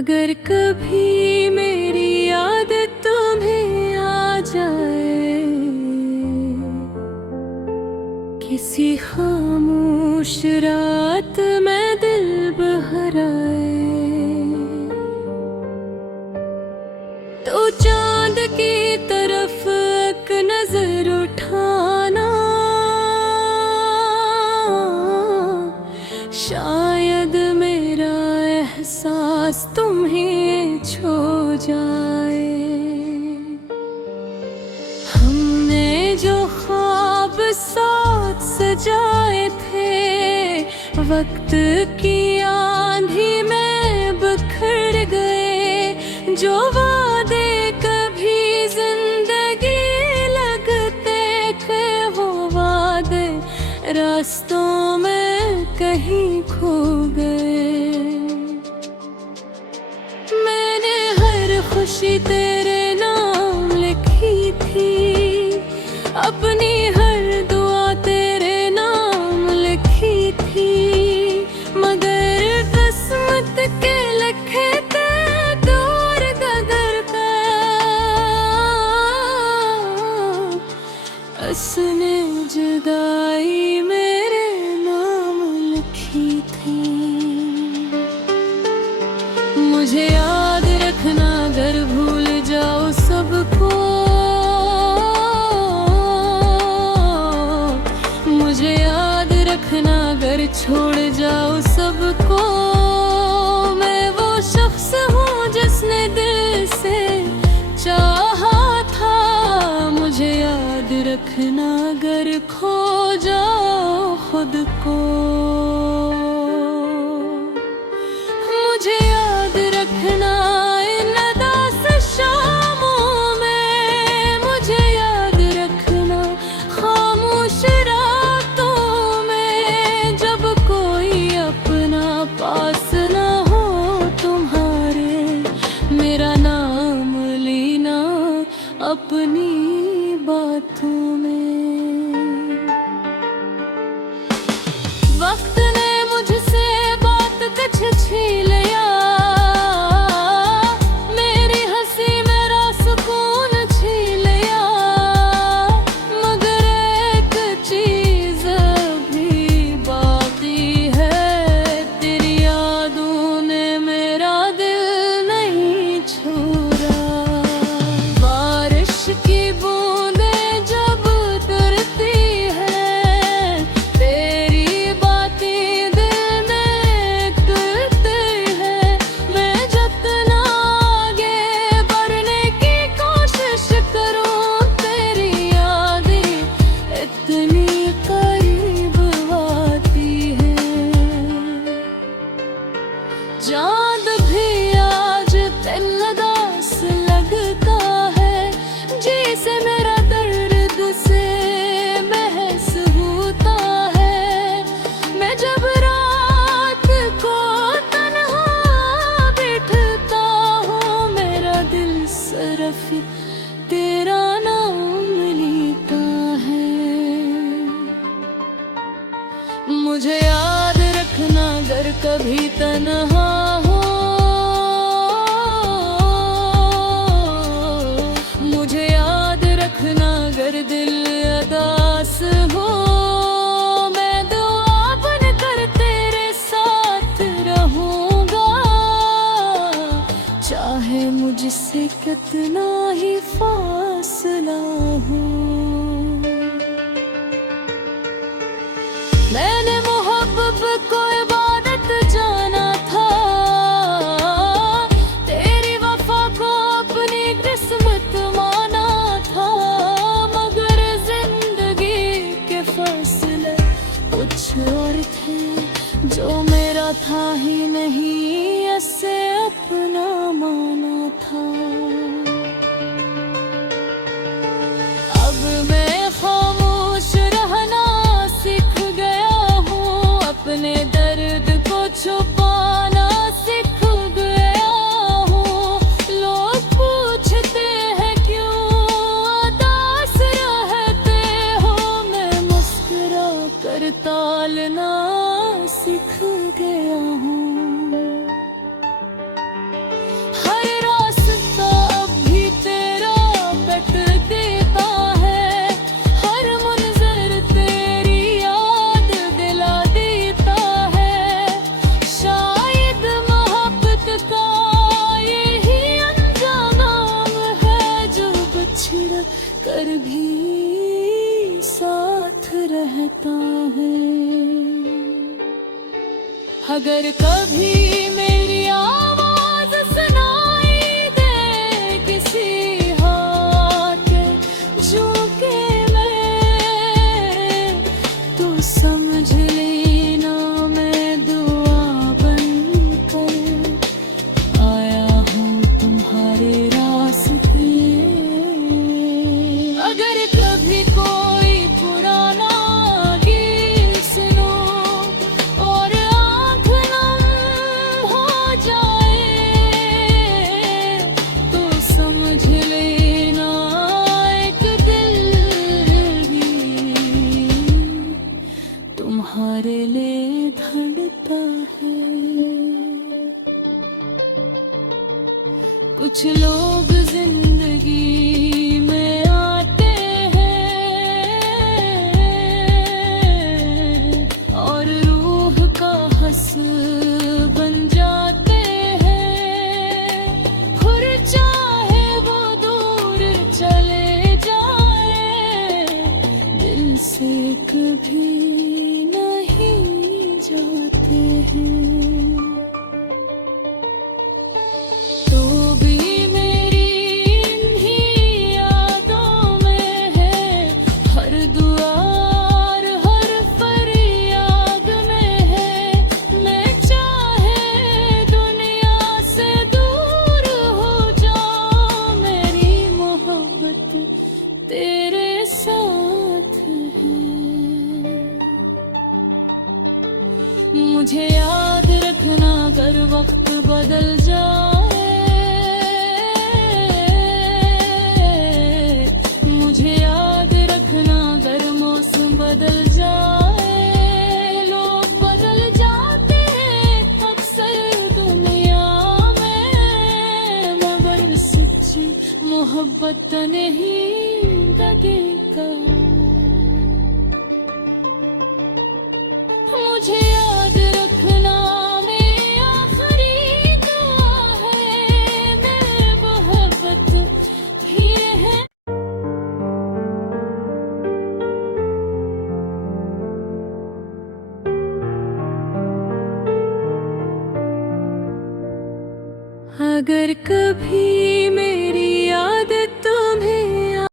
अगर कभी मेरी याद तुम्हें आ जाए, किसी खामोश रात में दिल बहराए, तो चांद की तरफ एक नजर उठाना, शायद मेरा एहसास तुम्हें छू जाए। हमने जो ख्वाब साथ सजाए थे, वक्त की आंधी में बिखर गए। जो वादे कभी जिंदगी लगते थे, वो वादे रास्तों में कहीं खो गए। मैंने हर खुशी तेरे नाम लिखी थी, अपनी हर दुआ तेरे नाम लिखी थी, मगर किस्मत के लिखे थे दूर गदर पे, उसने जुदाई मेरे नाम लिखी थी। मुझे याद रखना अगर भूल जाओ सबको, मुझे याद रखना अगर छोड़ जाओ सबको। मैं वो शख्स हूँ जिसने दिल से चाहा था, मुझे याद रखना अगर खो जाओ खुद को। मुझे याद रखना इन उदास शामों में, मुझे याद रखना खामोश रातों में, जब कोई अपना पास ना हो तुम्हारे, मेरा नाम लेना अपनी बातों में। वक्त ने मुझसे बात कुछ छीन लिया, मेरी हंसी मेरा सुकून छीन लिया, मगर एक चीज अभी बाकी है, तेरी यादों ने मेरा दिल नहीं छोड़ा। बारिश की बूंदें जब गिरती है, तेरी बातें दिल में करती है, मैं जितना आगे बढ़ने की कोशिश करूं, तेरी यादें इतनी करीब आती है। चांद भी आज दिल उदास लगता है, जैसे मेरा दर्द से बहस होता है। मैं जब रात को तन्हा बैठता हूँ, मेरा दिल सिर्फ तेरा नाम लेता है। मुझे याद रखना अगर कभी तन्हा हो, मुझे याद रखना अगर दिल उदास हो, मैं दुआ बनकर तेरे साथ रहूंगा, चाहे मुझसे कितना ही फासला हो। मैंने मोहब्बत को इबादत जाना था, तेरी वफा को अपनी किस्मत माना था, मगर जिंदगी के फैसले कुछ और थे, जो मेरा था ही नहीं ऐसे अपना माना था। अब मैं खामोश रहना सीख गया हूँ, अपने दर्द को छुपाना सीख गया हूँ। लोग पूछते हैं क्यों उदास रहते हो, मैं मुस्कुरा कर टालना सीख गया हूँ। कर भी साथ रहता है। अगर कभी मेरी आवाज सुनाई दे किसी हाथ झुके मैं, तो समझ लेना मैं दुआ बनकर आया हूँ तुम्हारे रास्ते। अगर कभी कोई पुराना गीत सुनो और आँख नम हो जाए, तो समझ लेना एक दिल भी तुम्हारे लिए धड़कता है। कुछ लोग जिंदगी में आते हैं और रूह का हंस बन जाते हैं। और चाहे वो दूर चले जाए, दिल से कभी नहीं जाते हैं। तो भी मेरी इन्हीं यादों में है हर दुआर, हर फरियाद में है। मैं चाहे दुनिया से दूर हो जाऊं, मेरी मोहब्बत तेरे साथ है। मुझे याद रखना अगर वक्त बदल जाए, मुझे याद रखना अगर मौसम बदल जाए। लोग बदल जाते हैं अक्सर दुनिया में, मगर सच्ची मोहब्बत नहीं दगेगा। मुझे याद रखना मेरी आखिरी दुआ है, मेरी मोहब्बत ही है। अगर कभी मेरी